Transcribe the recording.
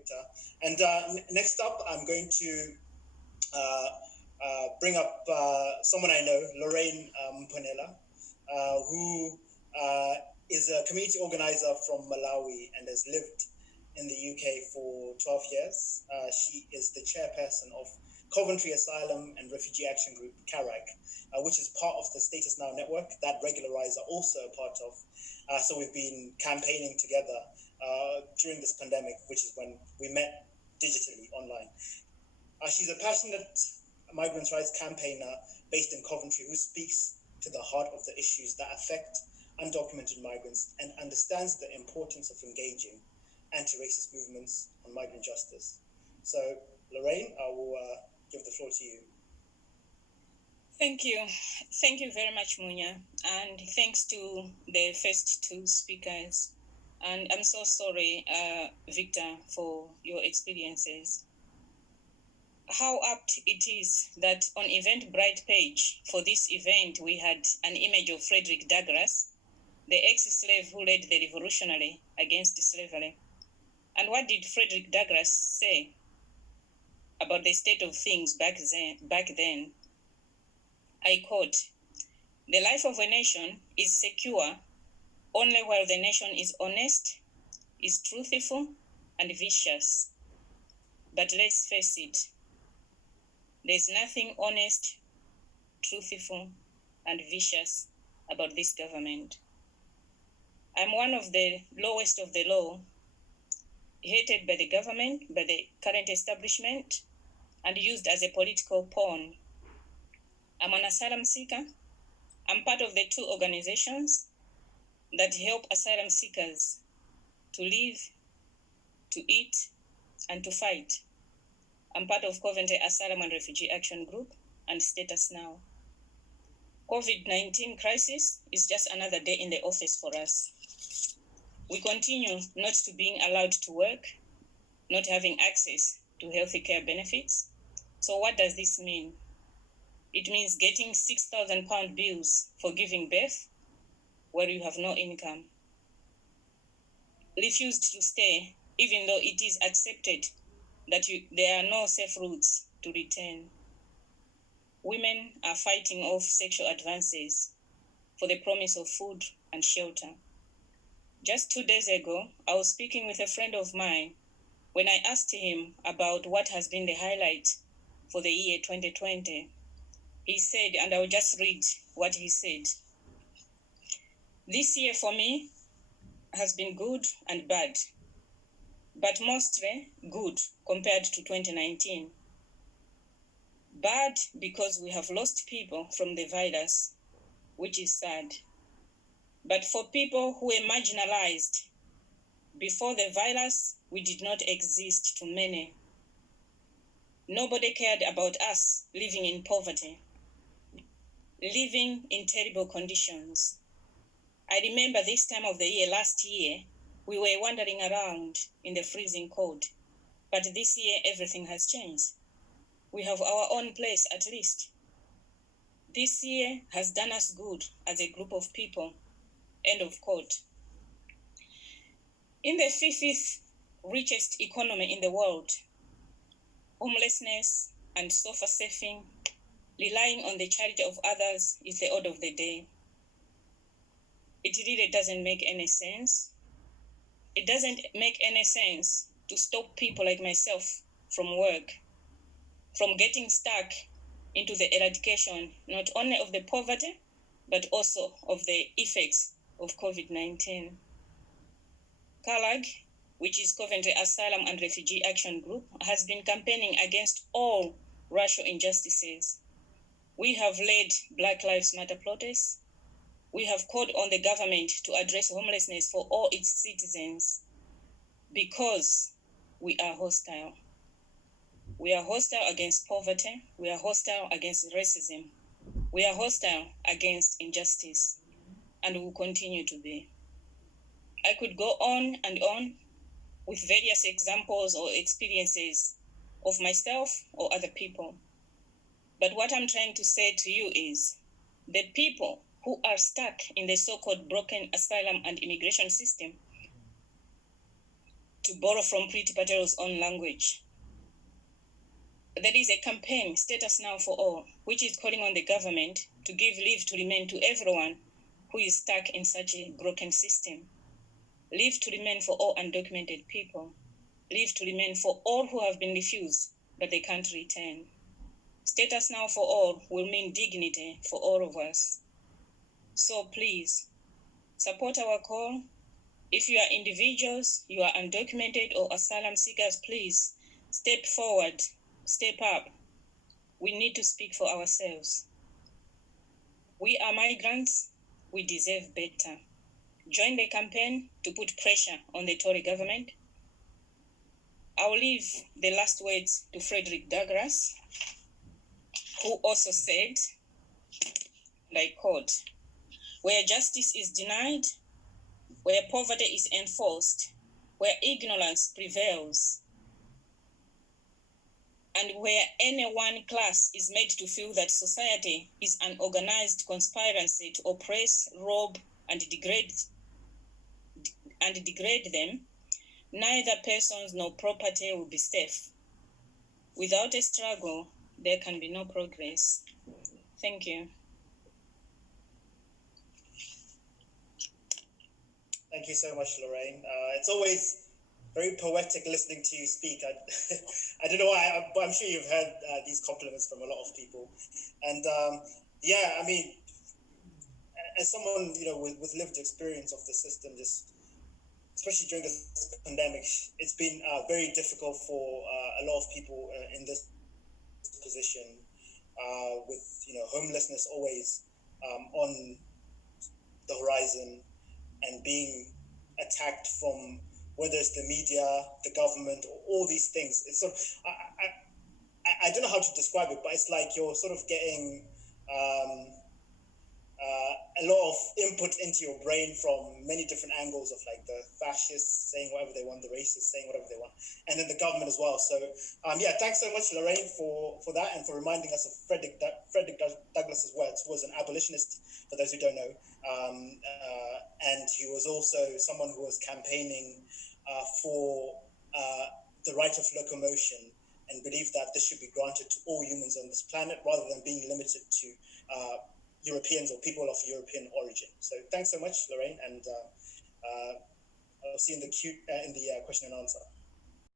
Victor. And next up, I'm going to bring up someone I know, Lorraine Mponela, who is a community organizer from Malawi and has lived in the UK for 12 years. She is the chairperson of Coventry Asylum and Refugee Action Group, CARAG, which is part of the Status Now network that Regularize are also a part of. So we've been campaigning together during this pandemic, which is when we met digitally online. She's a passionate migrants' rights campaigner based in Coventry who speaks to the heart of the issues that affect undocumented migrants and understands the importance of engaging anti-racist movements on migrant justice. So, Lorraine, I will give the floor to you. Thank you. Thank you very much, Munya. And thanks to the first two speakers. And I'm so sorry, Victor, for your experiences. How apt it is that on Eventbrite page for this event, we had an image of Frederick Douglass, the ex-slave who led the revolutionary against slavery. And what did Frederick Douglass say about the state of things back then? I quote, "The life of a nation is secure only while the nation is honest, is truthful, and vicious. But let's face it, there's nothing honest, truthful, and vicious about this government. I'm one of the lowest of the low, hated by the government, by the current establishment, and used as a political pawn. I'm an asylum seeker. I'm part of the two organizations that help asylum seekers to live, to eat, and to fight. I'm part of Coventry Asylum and Refugee Action Group and Status Now. COVID-19 crisis is just another day in the office for us. We continue not to being allowed to work, not having access to healthy care benefits. So what does this mean? It means getting £6,000 bills for giving birth where you have no income. Refused to stay even though it is accepted that there are no safe routes to return. Women are fighting off sexual advances for the promise of food and shelter. Just 2 days ago, I was speaking with a friend of mine when I asked him about what has been the highlight for the year 2020. He said, and I'll just read what he said. "This year for me has been good and bad, but mostly good compared to 2019. Bad because we have lost people from the virus, which is sad. But for people who were marginalized before the virus, we did not exist to many. Nobody cared about us living in poverty, living in terrible conditions. I remember this time of the year last year, we were wandering around in the freezing cold. But this year, everything has changed. We have our own place at least. This year has done us good as a group of people." End of quote. In the fifth richest economy in the world, homelessness and sofa surfing, relying on the charity of others is the order of the day. It really doesn't make any sense. It doesn't make any sense to stop people like myself from work, from getting stuck into the eradication not only of the poverty, but also of the effects of COVID-19. CARAG, which is Coventry Asylum and Refugee Action Group, has been campaigning against all racial injustices. We have led Black Lives Matter protests. We have called on the government to address homelessness for all its citizens because we are hostile. We are hostile against poverty. We are hostile against racism. We are hostile against injustice, and we will continue to be. I could go on and on with various examples or experiences of myself or other people. But what I'm trying to say to you is the people who are stuck in the so-called broken asylum and immigration system to borrow from Priti Patel's own language. There is a campaign, Status Now for All, which is calling on the government to give leave to remain to everyone who is stuck in such a broken system. Leave to remain for all undocumented people. Leave to remain for all who have been refused, but they can't return. Status Now for All will mean dignity for all of us. So please, support our call. If you are individuals, you are undocumented or asylum seekers, please step forward, step up. We need to speak for ourselves. We are migrants. We deserve better. Join the campaign to put pressure on the Tory government. I will leave the last words to Frederick Douglass, who also said, and I quote, "Where justice is denied, where poverty is enforced, where ignorance prevails, and where any one class is made to feel that society is an organized conspiracy to oppress, rob, and degrade them, neither persons nor property will be safe. Without a struggle, there can be no progress." Thank you. Thank you so much, Lorraine. It's always very poetic listening to you speak. I don't know why, but I'm sure you've heard these compliments from a lot of people. And yeah, I mean, as someone, you know, with lived experience of the system, just especially during this pandemic, it's been very difficult for a lot of people in this position, with, you know, homelessness always on the horizon, and being attacked from whether it's the media, the government, or all these things. It's sort of, I don't know how to describe it, but it's like you're sort of getting a lot of input into your brain from many different angles, of like the fascists saying whatever they want, the racists saying whatever they want, and then the government as well. So yeah, thanks so much, Lorraine, for that, and for reminding us of Frederick Douglass's words. He was an abolitionist, for those who don't know, and he was also someone who was campaigning for the right of locomotion, and believed that this should be granted to all humans on this planet rather than being limited to Europeans or people of European origin. So thanks so much, Lorraine, and I'll see you in the question and answer.